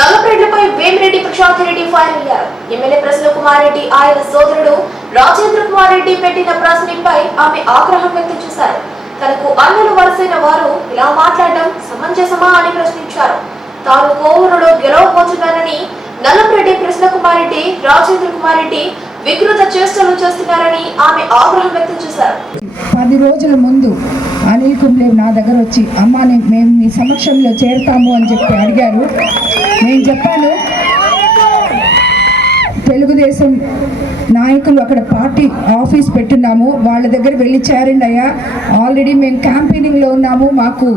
నల్లప్రెడ్లపై Vemireddy Prashanth Reddy fire అయ్యారు. MLA ప్రశ్న కుమార్ రెడ్డి ఆయన సోదరుడు రాజేంద్ర కుమార్ రెడ్డి పెట్టిన ప్రశ్నపై ఆమె ఆగ్రహం వ్యక్తం చేశారు. తనకు అన్నలు వరుసైన వారు ఇలా మాట్లాడడం సమంజసమా? అని ప్రశ్నించారు. తాను కోవూరులో గెలవబోతున్నానని నల్లప్రెడ్డి ప్రశ్న కుమార్ రెడ్డి రాజేంద్ర కుమార్ రెడ్డి వికృత చేష్టలు చేస్తున్నారని ఆమె ఆగ్రహం వ్యక్తం చేశారు. పది రోజుల ముందు అనిల్ కుంబ్లే నా దగ్గర వచ్చి అమ్మ మేము మీ సమక్షంలో చేరుతాము అని చెప్పి అడిగారు. నేను చెప్పాను తెలుగుదేశం నాయకులు అక్కడ పార్టీ ఆఫీస్ పెట్టున్నాము వాళ్ళ దగ్గర వెళ్ళి చేరండి అయ్యా. ఆల్రెడీ మేము క్యాంపెయినింగ్లో ఉన్నాము మాకు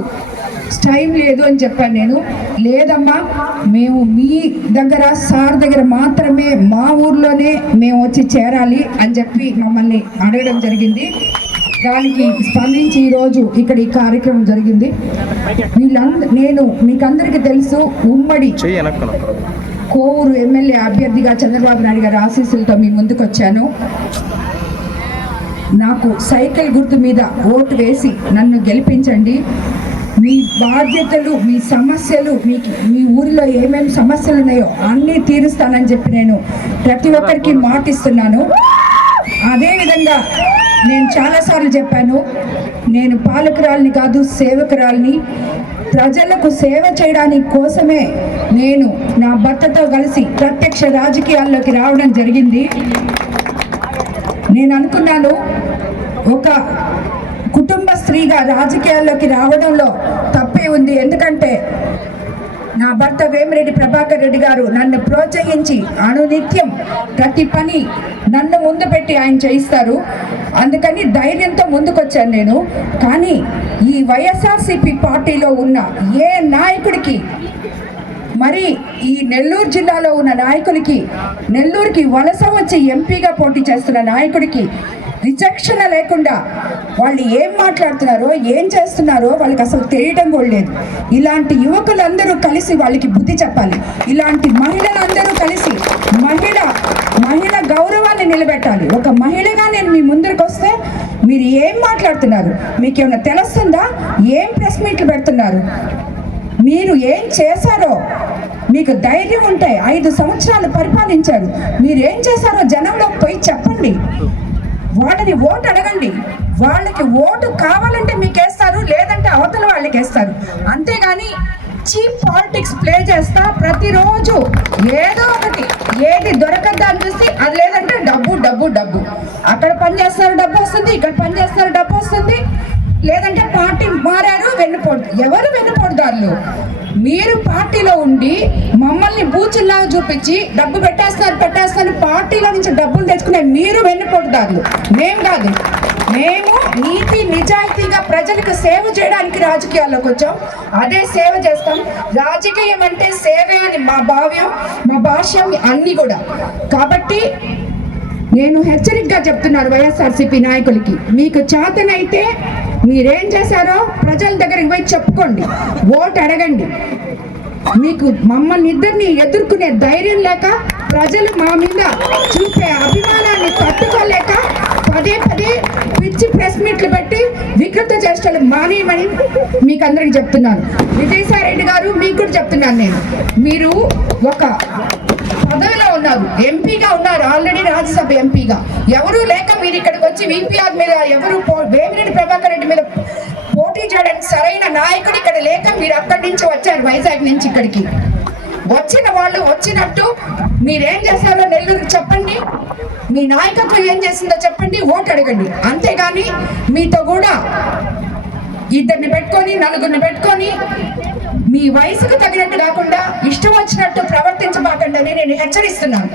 టైం లేదు అని చెప్పాను నేను. లేదమ్మా మేము మీ దగ్గర సార్ దగ్గర మాత్రమే మా ఊర్లోనే మేము వచ్చి చేరాలి అని చెప్పి మమ్మల్ని అడగడం జరిగింది. దానికి స్పందించి ఈరోజు ఇక్కడ ఈ కార్యక్రమం జరిగింది. వీళ్ళంద నేను మీకందరికీ తెలుసు ఉమ్మడి కోవూరు ఎమ్మెల్యే అభ్యర్థిగా చంద్రబాబు నాయుడు గారి ఆశీస్సులతో మీ ముందుకు వచ్చాను నాకు సైకిల్ గుర్తు మీద ఓటు వేసి నన్ను గెలిపించండి. మీ బాధ్యతలు మీ సమస్యలు మీకు మీ ఊరిలో ఏమేమి సమస్యలు ఉన్నాయో అన్నీ తీరుస్తానని చెప్పి నేను ప్రతి ఒక్కరికి మాటిస్తున్నాను. అదేవిధంగా నేను చాలాసార్లు చెప్పాను నేను పాలకురాలిని కాదు సేవకురాలిని. ప్రజలకు సేవ చేయడానికి కోసమే నేను నా భర్తతో కలిసి ప్రత్యక్ష రాజకీయాల్లోకి రావడం జరిగింది. నేను అనుకున్నాను ఒక కుటుంబ స్త్రీగా రాజకీయాల్లోకి రావడంలో తప్పే ఉంది. ఎందుకంటే నా భర్త వేమిరెడ్డి ప్రభాకర్ రెడ్డి గారు నన్ను ప్రోత్సహించి అనునిత్యం ప్రతి పని నన్ను ముందు పెట్టి ఆయన చేయిస్తారు. అందుకని ధైర్యంతో ముందుకొచ్చాను నేను. కానీ ఈ వైఎస్ఆర్సీపీ పార్టీలో ఉన్న ఏ నాయకుడికి మరి ఈ నెల్లూరు జిల్లాలో ఉన్న నాయకులకి నెల్లూరుకి వలస వచ్చి ఎంపీగా పోటీ చేస్తున్న నాయకుడికి విచక్షణ లేకుండా వాళ్ళు ఏం మాట్లాడుతున్నారో ఏం చేస్తున్నారో వాళ్ళకి అసలు తెలియటం కూడా లేదు. ఇలాంటి యువకులందరూ కలిసి వాళ్ళకి బుద్ధి చెప్పాలి. ఇలాంటి మహిళలందరూ కలిసి మహిళ మహిళ గౌరవాన్ని నిలబెట్టాలి. ఒక మహిళగా నేను మీ ముందరికి వస్తే మీరు ఏం మాట్లాడుతున్నారు? మీకు ఏమైనా తెలుస్తుందా? ఏం ప్రెస్ మీట్లు పెడుతున్నారు? మీరు ఏం చేశారో? మీకు ధైర్యం ఉంటే ఐదు సంవత్సరాలు పరిపాలించారు. మీరు ఏం చేశారో జనంలో పోయి చెప్పండి. వాళ్ళని ఓటు అడగండి. వాళ్ళకి ఓటు కావాలంటే మీకు వేస్తారు లేదంటే అవతల వాళ్ళకి వేస్తారు. అంతేగాని చీప్ పాలిటిక్స్ ప్లే చేస్తా ప్రతిరోజు ఏదో ఒకటి. ఏది దొరకద్దా అని చూసి అది లేదంటే డబ్బు డబ్బు డబ్బు. అక్కడ పని చేస్తారు డబ్బు వస్తుంది ఇక్కడ పని చేస్తారు డబ్బు వస్తుంది. లేదంటే పార్టీ మారారు వెన్నుపోటు. ఎవరు వెన్నుపోటుదారులు? మీరు పార్టీలో ఉండి మమ్మల్ని బూచుల్లాగా చూపించి డబ్బు పెట్టేస్తారు పెట్టేస్తారు పార్టీలో నుంచి డబ్బులు తెచ్చుకునే మీరు వెన్నుపోటుదారులు. మేము కాదు. మేము నీతి నిజాయితీగా ప్రజలకు సేవ చేయడానికి రాజకీయాల్లోకి వచ్చాం. అదే సేవ చేస్తాం. రాజకీయం అంటే సేవే అని మా భావ్యం మా భాష్యం అన్నీ కూడా. కాబట్టి నేను హెచ్చరికగా చెప్తున్నాను వైఎస్ఆర్సీపీ నాయకులకి. మీకు చేతనైతే మీరేం చేశారో ప్రజల దగ్గరికి పోయి చెప్పుకోండి. ఓటు అడగండి. మీకు మమ్మల్ని ఇద్దరిని ఎదుర్కొనే ధైర్యం లేక ప్రజలు మా మీద చూపే అభిమానాన్ని తట్టుకోలేక పదే పదే పిచ్చి ప్రెస్ మీట్లు పెట్టి వికృత చేష్టలు మానేయమని మీకు అందరికి చెప్తున్నాను. విజయసాయిరెడ్డి గారు మీకు కూడా చెప్తున్నాను నేను. మీరు ఒక పదవిలో ఉన్నారు. ఎంపీగా ఉన్నారు. ఆల్రెడీ రాజ్యసభ ఎంపీగా. ఎవరు లేక మీరు ఇక్కడికి వచ్చి విపిఆర్ మీద ఎవరు పో- వేమిరెడ్డి ప్రభాకర్ రెడ్డి మీద పోటీ చేయడానికి సరైన నాయకుడు ఇక్కడ లేక మీరు అక్కడి నుంచి వచ్చారు వైజాగ్ నుంచి ఇక్కడికి. వచ్చిన వాళ్ళు వచ్చినట్టు మీరేం చేశారో నెల్లూరు చెప్పండి. మీ నాయకత్వం ఏం చేసిందో చెప్పండి ఓటు అడగండి. అంతేగాని మీతో కూడా ఇద్దరిని పెట్టుకొని నలుగురిని పెట్టుకొని మీ వయసుకు తగినట్టు కాకుండా ఇష్టం వచ్చినట్టు ప్రవర్తించబాకండి అని నేను హెచ్చరిస్తున్నాను.